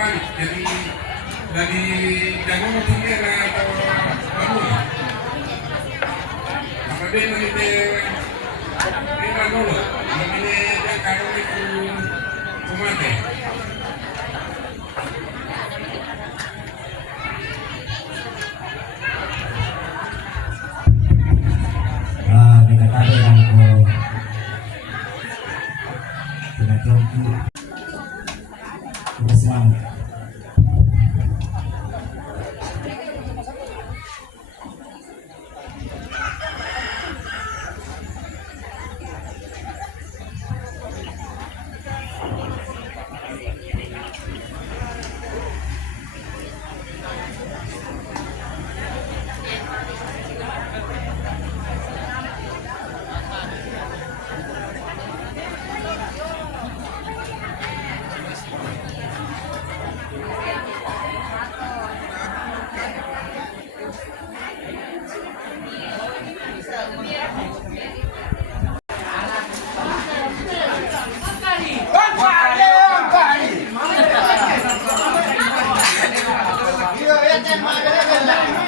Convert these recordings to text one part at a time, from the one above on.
balik jadi dari jangan tinggi atau baru apa dia ini dulu ini dia kalau itu kumate kita tahu yang kita tunggu bersama.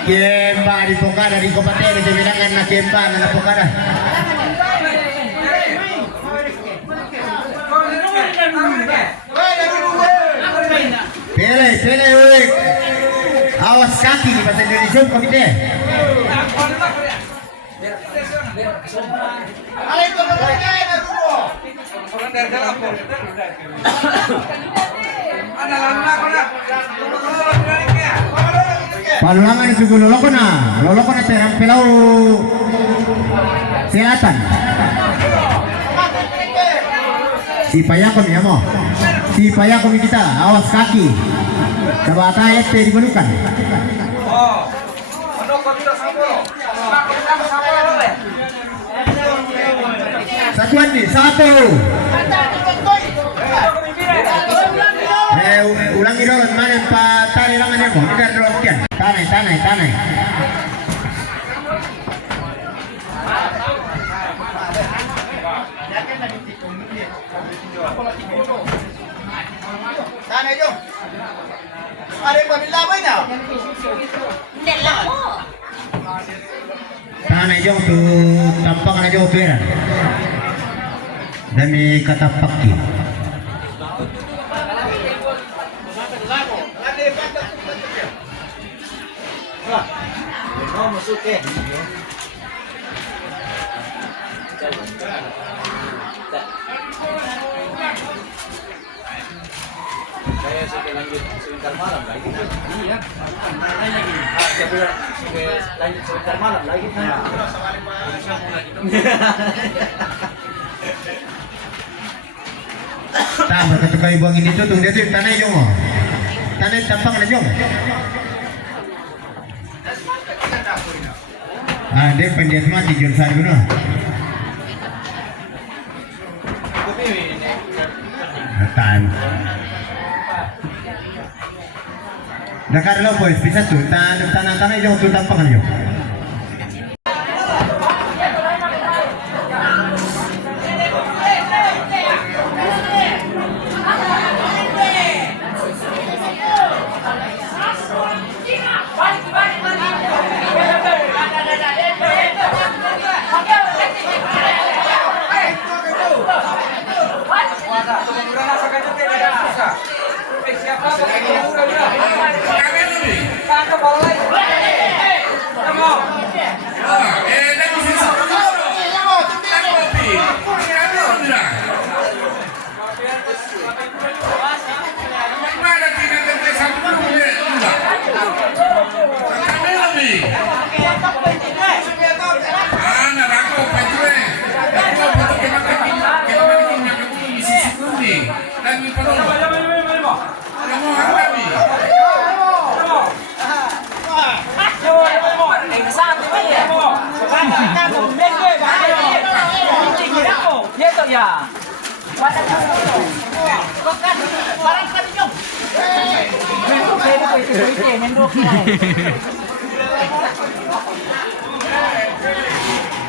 Kemba di Pokada di Kopateri dibilangkan na Kemba na Pokada. Pele uy. Awas kaki di bahasa Indonesia komite. Palulangan itu loloko na terang pelau selatan. Si Payakon ya mo. Si Payakon kita awas kaki. Coba tayat dibunuhkan. Satuan nih, satu. Ulangi dulu mana Pak tari langannya mo. Kita teruskan. Tanai. Tanai jom. Ada yang pamit lamai na? Hindi lang po. Tanai jom tu tampak na jom pera. Dami katapaki. Masuk ke. Saya sudah lanjut sebentar malam lagi. Iya. Saya lanjut sebentar malam lagi. Tama ketika ibu angin itu tuh dia tuh tanah jong. Tanah tampang na jong. Dia pendiat mati jun sari benar. Time. Nakar lo boys bisa tuh tanah jong tuh tampang jong.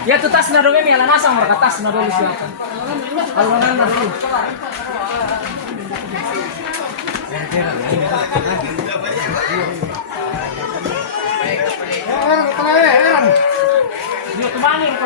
Ya tu tas na dong ala nasang mereka tas na dulu silakan. Alunan na dulu. Yo, tumangin.